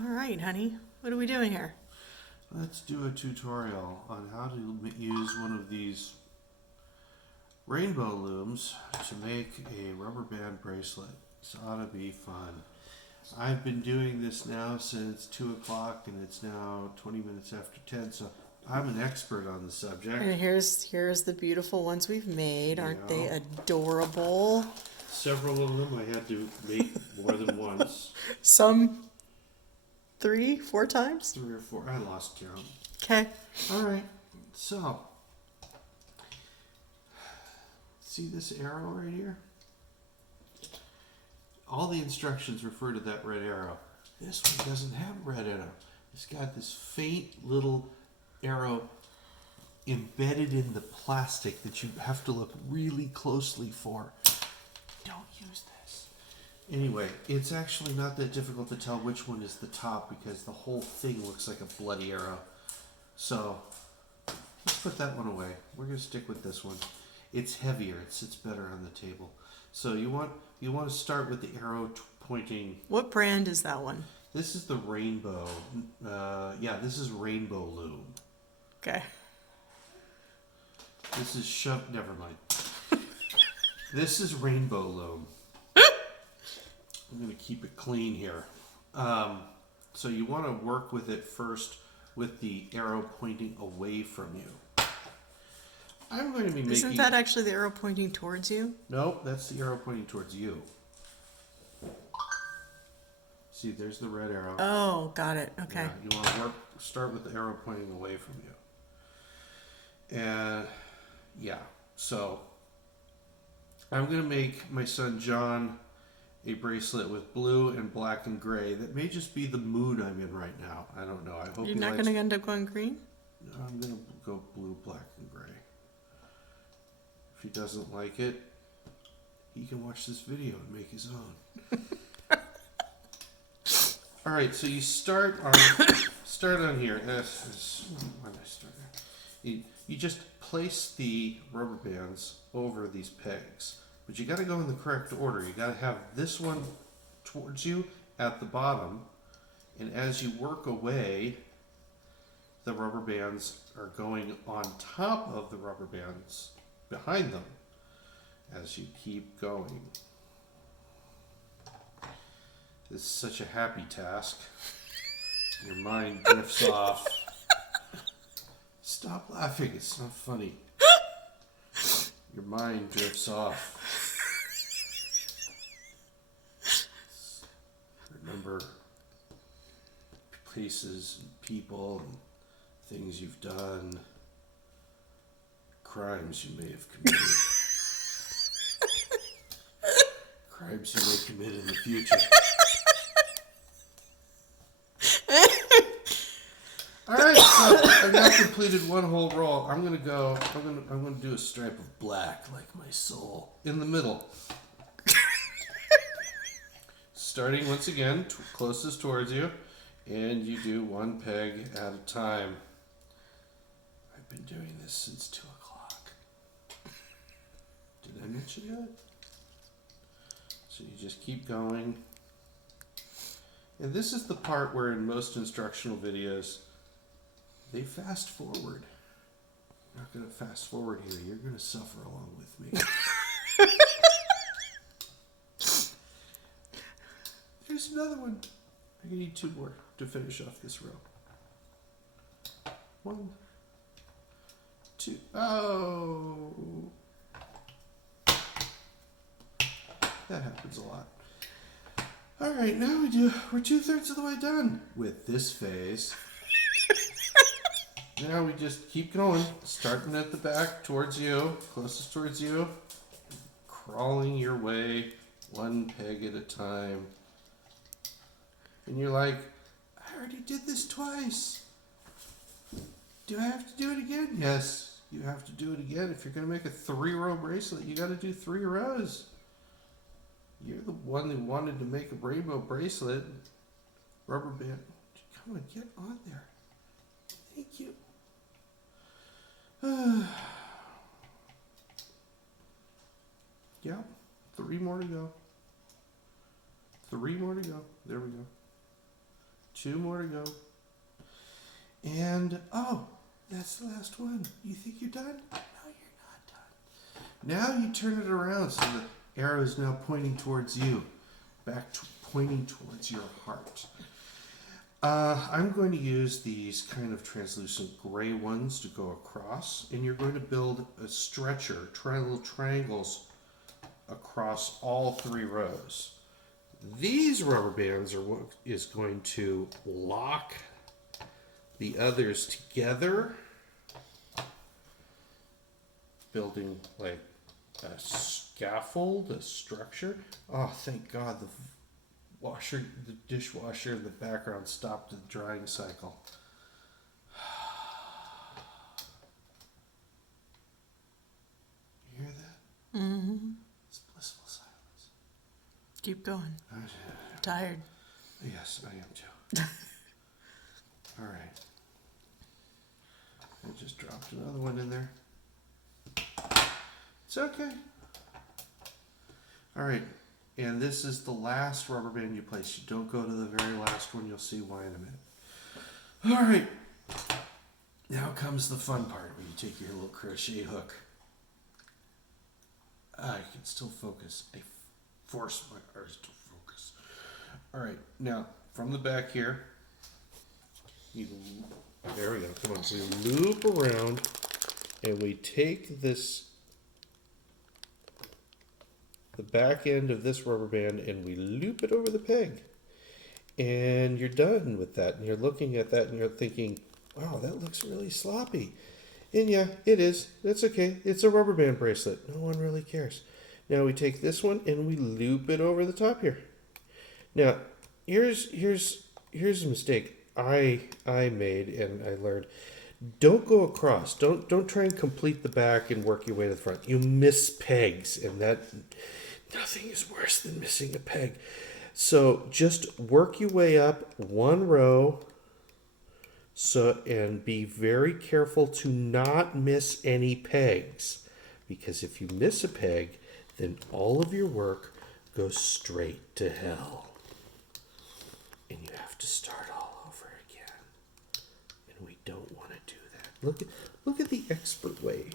All right, honey. What are we doing here? Let's do a tutorial on how to use one of these rainbow looms to make a rubber band bracelet. This ought to be fun. I've been doing this now since 2 o'clock and it's now 20 minutes after 10, so I'm an expert on the subject. And here's the beautiful ones we've made. Aren't they Yeah. adorable? Several of them I had to make more than once. Some 3, 4 times? 3 or 4. I lost count. Okay. Alright, so see this arrow right here? All the instructions refer to that red arrow. This one doesn't have a red arrow. It's got this faint little arrow embedded in the plastic that you have to look really closely for. Don't use this. Anyway, it's actually not that difficult to tell which one is the top because the whole thing looks like a bloody arrow. So let's put that one away. We're going to stick with this one. It's heavier. It sits better on the table. So you want to start with the arrow pointing. What brand is that one? This is the Rainbow. This is Rainbow Loom. Okay. This is never mind. This is Rainbow Loom. I'm going to keep it clean here. So you want to work with it first with the arrow pointing away from you. I'm going to be making... Isn't that actually the arrow pointing towards you? Nope, that's the arrow pointing towards you. See, there's the red arrow. Oh, got it. Okay. Yeah, you want to start with the arrow pointing away from you. And yeah, so I'm going to make my son John a bracelet with blue and black and gray. That may just be the mood I'm in right now. I don't know. I hope You're not going to end up going green? I'm going to go blue, black, and gray. If he doesn't like it, he can watch this video and make his own. All right, so you start on here. When I start, you just place the rubber bands over these pegs, but you got to go in the correct order. You got to have this one towards you at the bottom, and as you work away, the rubber bands are going on top of the rubber bands behind them as you keep going. This is such a happy task. Your mind drifts off. Stop laughing, it's not funny. Your mind drifts off. Remember places and people and things you've done, crimes you may have committed. Crimes you may commit in the future. All right, so I've now completed one whole row. I'm gonna do a stripe of black, like my soul, in the middle. Starting once again, closest towards you, and you do one peg at a time. I've been doing this since 2 o'clock. Did I mention that? So you just keep going. And this is the part where in most instructional videos, they fast forward. I'm not going to fast forward here. You're going to suffer along with me. There's another one. I need 2 more to finish off this row. 1, 2. Oh. That happens a lot. All right, now we're 2/3 of the way done with this phase. Now we just keep going, starting at the back towards you, closest towards you, crawling your way one peg at a time. And you're like, I already did this twice. Do I have to do it again? Yes, you have to do it again. If you're going to make a 3-row bracelet, you got to do 3 rows. You're the one who wanted to make a rainbow bracelet. Rubber band. Come on, get on there. Thank you. Yeah, 3 more to go. 3 more to go. There we go. 2 more to go. And, oh, that's the last one. You think you're done? No, you're not done. Now you turn it around so the arrow is now pointing towards you. Pointing towards your heart. I'm going to use these kind of translucent gray ones to go across, and you're going to build a stretcher, little triangles across all 3 rows. These rubber bands are what is going to lock the others together, building like a scaffold, a structure. Oh, thank God the dishwasher in the background stopped the drying cycle. You hear that? Mm-hmm. It's blissful silence. Keep going. I'm tired. Yes, I am too. All right. I just dropped another one in there. It's okay. All right. And this is the last rubber band you place. You don't go to the very last one. You'll see why in a minute. All right. Now comes the fun part where you take your little crochet hook. I can still focus. I force my eyes to focus. All right. Now, from the back here, there we go. Come on. So we loop around and we take this, the back end of this rubber band, and we loop it over the peg. And you're done with that. And you're looking at that and you're thinking, wow, that looks really sloppy. And yeah, it is. That's okay. It's a rubber band bracelet. No one really cares. Now we take this one and we loop it over the top here. Now, here's a mistake I made and I learned. Don't go across. Don't try and complete the back and work your way to the front. You miss pegs, and that nothing is worse than missing a peg. So just work your way up one row. And be very careful to not miss any pegs, because if you miss a peg, then all of your work goes straight to hell. And you have to start all over again. And we don't want to do that. Look at the expert way.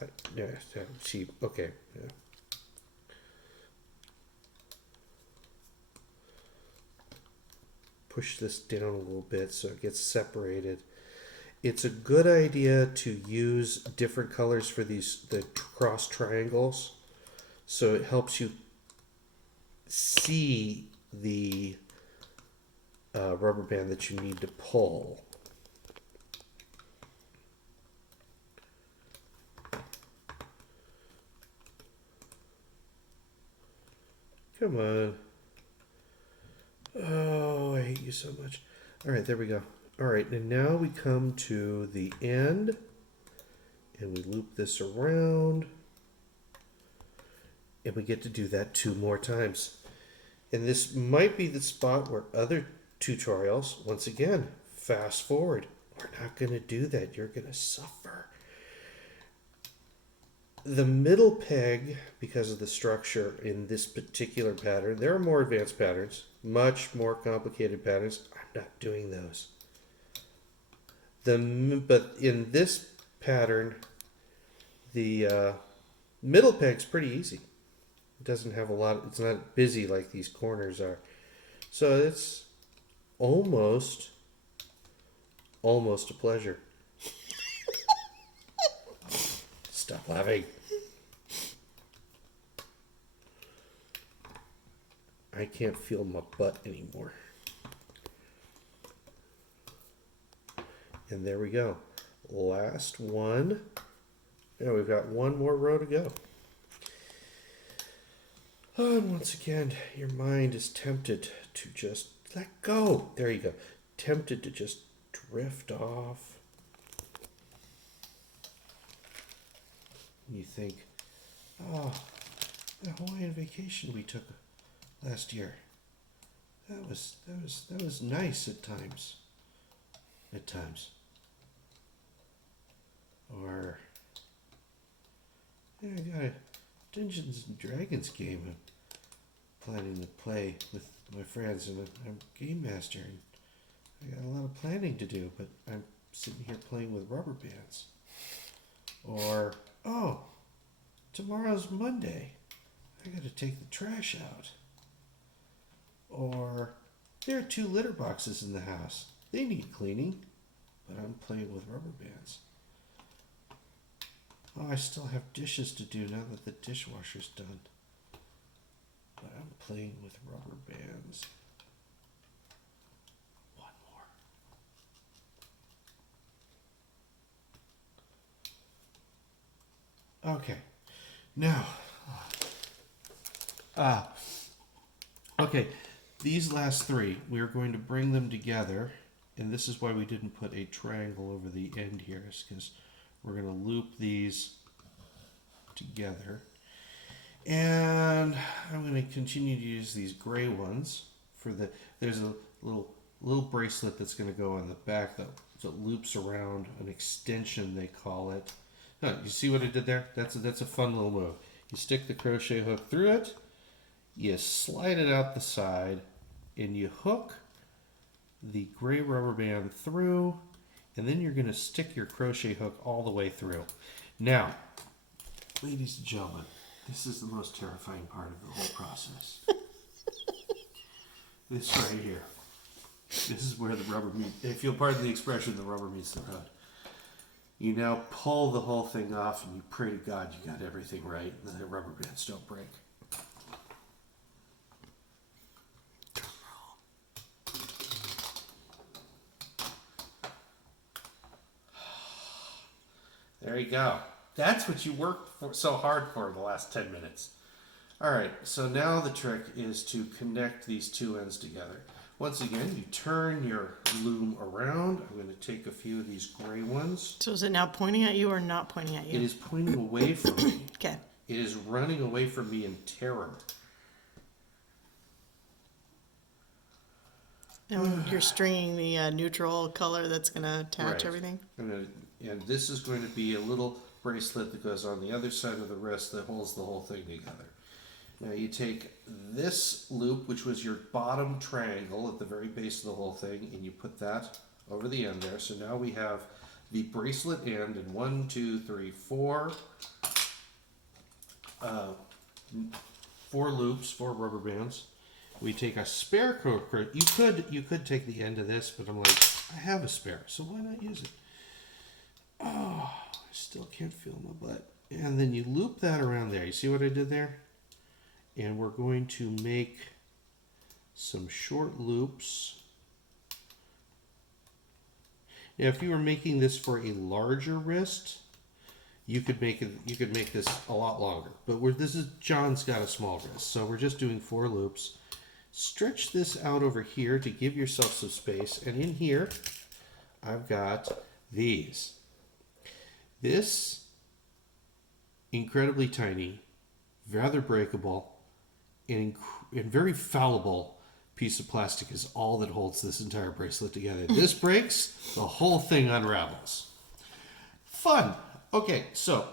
Okay. Yeah. Push this down a little bit so it gets separated. It's a good idea to use different colors for the cross triangles, so it helps you see the rubber band that you need to pull. Come on. Oh, I hate you so much. All right, there we go. All right, and now we come to the end, and we loop this around, and we get to do that 2 more times. And this might be the spot where other tutorials, once again, fast forward. We're not going to do that. You're going to suffer. The middle peg, because of the structure in this particular pattern, there are more advanced patterns, much more complicated patterns. I'm not doing those. But in this pattern, the middle peg's pretty easy. It doesn't have a lot, it's not busy like these corners are. So it's almost a pleasure. Stop laughing. I can't feel my butt anymore. And there we go. Last one. Now we've got 1 more row to go. Oh, and once again, your mind is tempted to just let go. There you go. Tempted to just drift off. You think, oh, the Hawaiian vacation we took last year. That was nice at times. At times. Or yeah, I got a Dungeons and Dragons game I'm planning to play with my friends, and I'm game master, and I got a lot of planning to do, but I'm sitting here playing with rubber bands. Or, oh, tomorrow's Monday. I gotta take the trash out. Or, there are 2 litter boxes in the house. They need cleaning, but I'm playing with rubber bands. Oh, I still have dishes to do now that the dishwasher's done. But I'm playing with rubber bands. One more. Okay. Now. Okay. These last 3, we're going to bring them together. And this is why we didn't put a triangle over the end here, is because we're going to loop these together. And I'm going to continue to use these gray ones for there's a little bracelet that's going to go on the back that loops around an extension, they call it. No, you see what I did there? That's a fun little move. You stick the crochet hook through it, you slide it out the side, and you hook the gray rubber band through, and then you're going to stick your crochet hook all the way through. Now, ladies and gentlemen, this is the most terrifying part of the whole process. This right here. This is where the rubber meets, if you'll pardon the expression, the rubber meets the road. You now pull the whole thing off and you pray to God you got everything right and the rubber bands don't break. There you go. That's what you worked so hard for the last 10 minutes. All right, so now the trick is to connect these 2 ends together. Once again, you turn your loom around. I'm going to take a few of these gray ones. So is it now pointing at you or not pointing at you? It is pointing away from me. Okay. It is running away from me in terror. And you're stringing the neutral color that's going to attach Right. everything? And this is going to be a little bracelet that goes on the other side of the wrist that holds the whole thing together. Now you take this loop, which was your bottom triangle at the very base of the whole thing, and you put that over the end there. So now we have the bracelet end in 1, 2, 3, 4. 4 loops, 4 rubber bands. We take a spare crochet. You could take the end of this, but I'm like, I have a spare, so why not use it? Oh, I still can't feel my butt. And then you loop that around there. You see what I did there? And we're going to make some short loops. Now, if you were making this for a larger wrist, you could make it. You could make this a lot longer. But John's got a small wrist, so we're just doing 4 loops. Stretch this out over here to give yourself some space, and in here, I've got these. This incredibly tiny, rather breakable, and very fallible piece of plastic is all that holds this entire bracelet together. This breaks, the whole thing unravels. Fun. Okay, so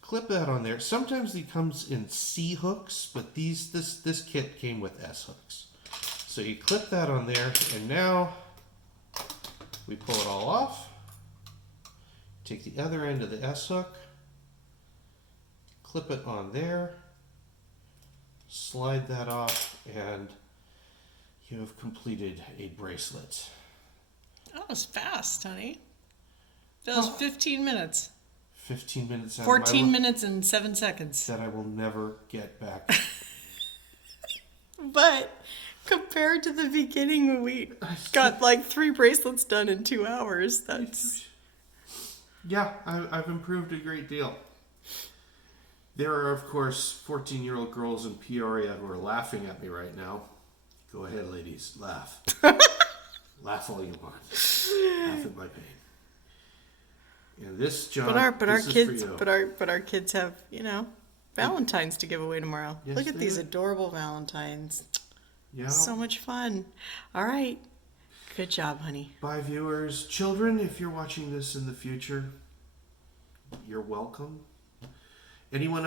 clip that on there. Sometimes it comes in C hooks, but this kit came with S hooks. So you clip that on there, and now we pull it all off. Take the other end of the S hook, clip it on there, slide that off, and you have completed a bracelet. That was fast, honey. That was 15 minutes. 15 minutes out 14 minutes and 7 seconds. that I will never get back. But compared to the beginning when we got like 3 bracelets done in 2 hours, that's... Yeah, I've improved a great deal. There are, of course, 14-year-old girls in Peoria who are laughing at me right now. Go ahead, ladies, laugh. Laugh all you want. Laugh at my pain. And this, John, But our this is kids, for you. but our kids have, Valentines to give away tomorrow. Yes, Look at they these do. adorable Valentines. Yeah. So much fun. All right. Good job, honey. Bye, viewers. Children, if you're watching this in the future, you're welcome. Anyone else?